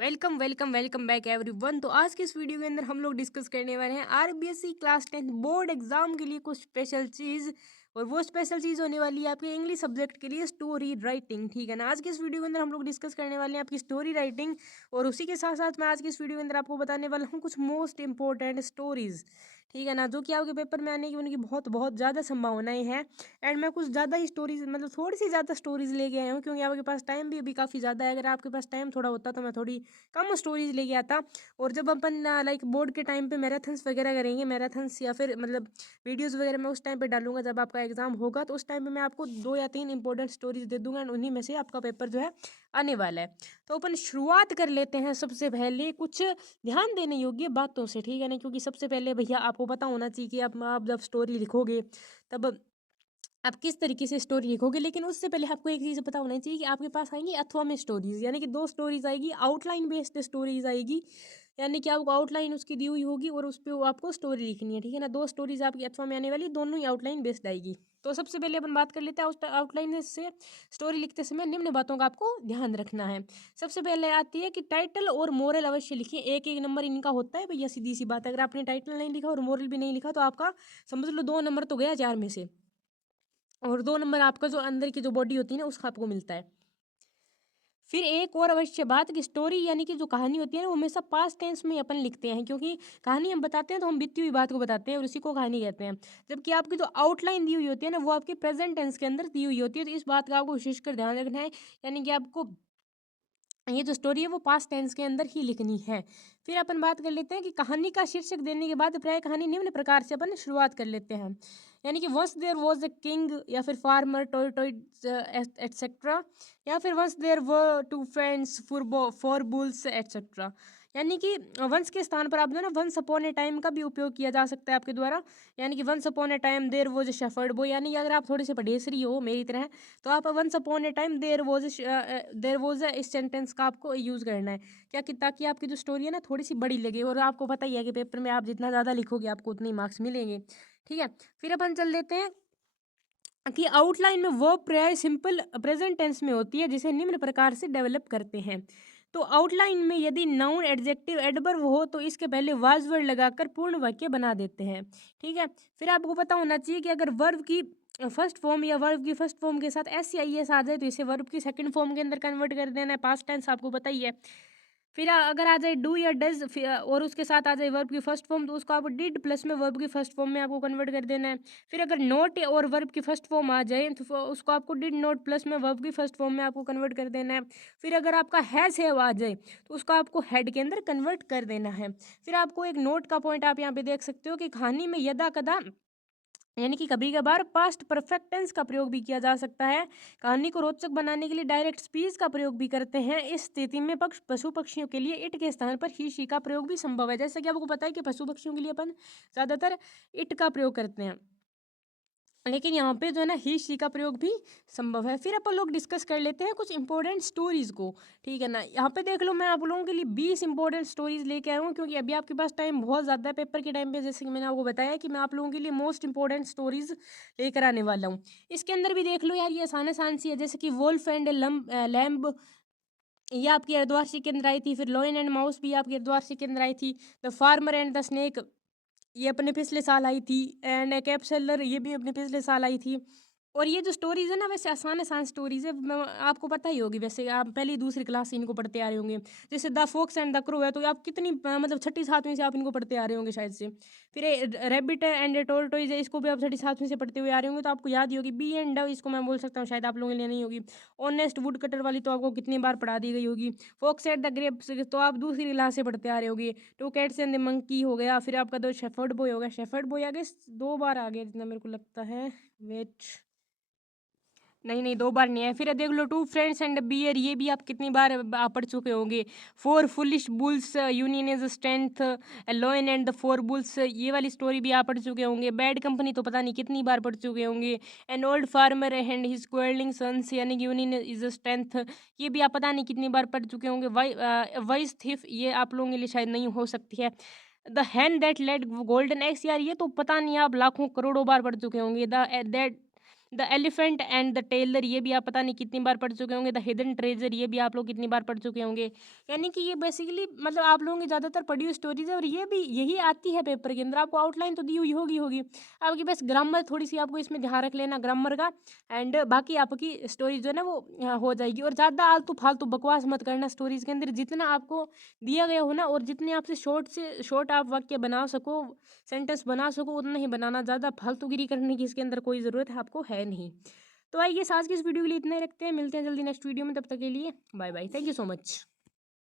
Welcome welcome welcome back everyone. तो आज के इस वीडियो के अंदर हम लोग डिस्कस करने वाले हैं आरबीएससी क्लास 10 बोर्ड एग्जाम के लिए कुछ स्पेशल चीज़। और वो स्पेशल चीज़ होने वाली है आपके इंग्लिश सब्जेक्ट के लिए स्टोरी राइटिंग। ठीक है ना, आज के इस वीडियो के अंदर हम लोग डिस्कस करने वाले हैं आपकी स्टोरी राइटिंग। और उसी के साथ साथ मैं आज के इस वीडियो के अंदर आपको बताने वाला हूँ कुछ मोस्ट इंपॉर्टेंट स्टोरीज। ठीक है ना, जो कि आपके पेपर में आने की उनकी बहुत बहुत ज़्यादा संभावनाएं हैं। एंड मैं कुछ ज़्यादा ही स्टोरीज मतलब थोड़ी सी ज़्यादा स्टोरीज लेके आया हूँ, क्योंकि आपके पास टाइम भी अभी काफ़ी ज़्यादा है। अगर आपके पास टाइम थोड़ा होता तो मैं थोड़ी कम स्टोरीज लेके आता। और जब अपन लाइक बोर्ड के टाइम पे मैराथन्स वगैरह करेंगे, मैराथन्स या फिर मतलब वीडियोस वगैरह मैं उस टाइम पे डालूंगा जब आपका एग्जाम होगा, तो उस टाइम पे मैं आपको 2 या 3 इंपॉर्टेंट स्टोरीज दे दूंगा, उन्हीं में से आपका पेपर जो है आने वाला है। तो अपन शुरुआत कर लेते हैं सबसे पहले कुछ ध्यान देने योग्य बातों से। ठीक है ना, क्योंकि सबसे पहले भैया आपको पता होना चाहिए कि आप जब स्टोरी लिखोगे तब आप किस तरीके से स्टोरी लिखोगे। लेकिन उससे पहले आपको एक चीज़ पता होना चाहिए कि आपके पास आएंगी अथवा में स्टोरीज, यानी कि 2 स्टोरीज आएगी, आउटलाइन बेस्ड स्टोरीज आएगी। यानी कि आपको आउटलाइन उसकी दी हुई होगी और उस पर आपको स्टोरी लिखनी है। ठीक है ना, 2 स्टोरीज आपकी अथवा में आने वाली, दोनों ही आउटलाइन बेस्ड आएगी। तो सबसे पहले अपन बात कर लेते हैं आउटलाइन से स्टोरी लिखते समय निम्न बातों का आपको ध्यान रखना है। सबसे पहले आती है कि टाइटल और मोरल अवश्य लिखिए। एक एक नंबर इनका होता है भैया, सीधी सी बात है। अगर आपने टाइटल नहीं लिखा और मोरल भी नहीं लिखा तो आपका समझ लो 2 नंबर तो गया 4 में से। और 2 नंबर आपका जो अंदर की जो बॉडी होती है ना उसका आपको मिलता है। फिर एक और अवश्य बात कि स्टोरी यानी कि जो कहानी होती है ना वो हमेशा पास्ट टेंस में अपन लिखते हैं, क्योंकि कहानी हम बताते हैं तो हम बीती हुई बात को बताते हैं और उसी को कहानी कहते हैं। जबकि आपकी जो आउटलाइन दी हुई होती है ना वो आपके प्रेजेंट टेंस के अंदर दी हुई होती है। तो इस बात का आपको विशेषकर ध्यान रखना है, यानी कि आपको ये जो स्टोरी है वो पास्ट टेंस के अंदर ही लिखनी है। फिर अपन बात कर लेते हैं कि कहानी का शीर्षक देने के बाद प्राय कहानी निम्न प्रकार से अपन शुरुआत कर लेते हैं। यानी कि once there was a king, या फिर फार्मर टॉय टॉय एटसेट्रा, या फिर once there were two friends four bulls etcetera. यानी कि वंस के स्थान पर आप जो है ना वंस अपॉन ए टाइम का भी उपयोग किया जा सकता है आपके द्वारा। यानी कि once upon a time there was a shepherd boy, यानी कि अगर आप थोड़े से पढ़ेसरी हो मेरी तरह तो आप once upon a time there was इस सेंटेंस का आपको यूज़ करना है। क्या कि ताकि आपकी जो स्टोरी है ना थोड़ी सी बड़ी लगे। और आपको पता ही है कि पेपर में आप जितना ज़्यादा लिखोगे आपको उतने ही मार्क्स मिलेंगे। ठीक है, फिर अपन चल लेते हैं कि आउटलाइन में वर्ब प्राय सिंपल प्रेजेंट टेंस में होती है, जिसे निम्न प्रकार से डेवलप करते हैं। तो आउटलाइन में यदि नाउन एडजेक्टिव एडवर्ब हो तो इसके पहले वाज वर्ड लगाकर पूर्ण वाक्य बना देते हैं। ठीक है, फिर आपको पता होना चाहिए कि अगर वर्ब की फर्स्ट फॉर्म या वर्ब की फर्स्ट फॉर्म के साथ एस या ई एस आ जाए तो इसे वर्ब की सेकंड फॉर्म के अंदर कन्वर्ट कर देना है, पास्ट टेंस आपको पता ही है। फिर अगर आ जाए डू या डज और उसके साथ आ जाए वर्ब की फर्स्ट फॉर्म तो उसको आप डिड प्लस में वर्ब की फर्स्ट फॉर्म में आपको कन्वर्ट कर देना है। फिर अगर नॉट और वर्ब की फर्स्ट फॉर्म आ जाए तो उसको आपको डिड नॉट प्लस में वर्ब की फर्स्ट फॉर्म में आपको कन्वर्ट कर देना है। फिर अगर आपका हैज़ है आ जाए तो उसको आपको हेड के अंदर कन्वर्ट कर देना है। फिर आपको एक नोट का पॉइंट आप यहाँ पे देख सकते हो कि कहानी में यदा कदा यानी कि कभी कभार पास्ट परफेक्ट टेंस का प्रयोग भी किया जा सकता है। कहानी को रोचक बनाने के लिए डायरेक्ट स्पीच का प्रयोग भी करते हैं। इस स्थिति में पशु पक्षियों के लिए इट के स्थान पर ही शी का प्रयोग भी संभव है। जैसे कि आपको पता है कि पशु पक्षियों के लिए अपन ज़्यादातर इट का प्रयोग करते हैं, लेकिन यहाँ पे जो है ना ही शी का प्रयोग भी संभव है। फिर अपन लोग डिस्कस कर लेते हैं कुछ इंपॉर्टेंट स्टोरीज को। ठीक है ना, यहाँ पे देख लो मैं आप लोगों के लिए 20 इंपॉर्टेंट स्टोरीज लेके आया हूँ, क्योंकि अभी आपके पास टाइम बहुत ज़्यादा है पेपर के टाइम पे। जैसे कि मैंने आपको बताया कि मैं आप लोगों के लिए मोस्ट इंपॉर्टेंट स्टोरीज लेकर आने वाला हूँ। इसके अंदर भी देख लो यार, ये आसान आसान सी है, जैसे कि वोल्फ एंड लैम्ब, ये आपकी हरिद्वार के अंदर आई थी। फिर लॉयन एंड माउस भी आपकी हरिद्वार के अंदर आई थी। The farmer and the snake, ये अपने पिछले साल आई थी। एंड कैप सेलर, ये भी अपने पिछले साल आई थी। और ये जो स्टोरीज है ना वैसे आसान आसान स्टोरीज है, आपको पता ही होगी, वैसे आप पहली दूसरी क्लास से इनको पढ़ते आ रहे होंगे। जैसे the fox and the crow है तो आप कितनी मतलब छठी सातवीं से आप इनको पढ़ते आ रहे होंगे शायद से। फिर रेबिट एंड टोरटोइज है, इसको भी आप छठी सातवीं से पढ़ते हुए आ रहे होंगे तो आपको याद ही होगी। बी एंड डव, इसको मैं बोल सकता हूँ, शायद आप लोगों के लिए नहीं होगी। ऑनेस्ट वुड कटर वाली तो आपको कितनी बार पढ़ा दी गई होगी। फॉक्स एट द ग्रेप्स तो आप दूसरी क्लास से पढ़ते आ रहे होगे। Two cats and the monkey हो गया। फिर आपका दो शेफर्ड बॉय हो गया, शेफर्ड बॉय आगे 2 बार आ गया जितना मेरे को लगता है। वेट, नहीं नहीं 2 बार नहीं है। फिर देख लो टू फ्रेंड्स एंड बियर, ये भी आप कितनी बार आप पढ़ चुके होंगे। Four foolish bulls, union is strength, lion and the four bulls, ये वाली स्टोरी भी आप पढ़ चुके होंगे। बैड कंपनी तो पता नहीं कितनी बार पढ़ चुके होंगे। An old farmer and his quarrelling sons, यानी कि यूनियन इज स्ट्रेंथ, ये भी आप पता नहीं कितनी बार पढ़ चुके होंगे। वाइस थिफ, ये आप लोगों के लिए शायद नहीं हो सकती है। The hen that laid golden eggs, यार ये तो पता नहीं आप लाखों करोड़ों बार पढ़ चुके होंगे। The elephant and the tailor ये भी आप पता नहीं कितनी बार पढ़ चुके होंगे। द हिडन ट्रेजर ये भी आप लोग कितनी बार पढ़ चुके होंगे। यानी कि ये बेसिकली मतलब आप लोगों की ज़्यादातर पढ़ी हुई स्टोरीज है और ये भी यही आती है पेपर के अंदर। आपको आउटलाइन तो दी हुई होगी आपकी, बस ग्रामर थोड़ी सी आपको इसमें ध्यान रख लेना ग्रामर का, एंड बाकी आपकी स्टोरी जो है ना वो हो जाएगी। और ज़्यादा आलतू फालतू बकवास मत करना स्टोरीज के अंदर, जितना आपको दिया गया हो ना और जितने आपसे शॉर्ट आप वाक्य बना सको, सेंटेंस बना सको, उतना ही बनाना। ज़्यादा फालतूगिरी करने की इसके अंदर कोई ज़रूरत है आपको है नहीं। तो आइए आज की इस वीडियो के लिए इतना ही रखते हैं, मिलते हैं जल्दी नेक्स्ट वीडियो में, तब तक के लिए bye bye, thank you so much.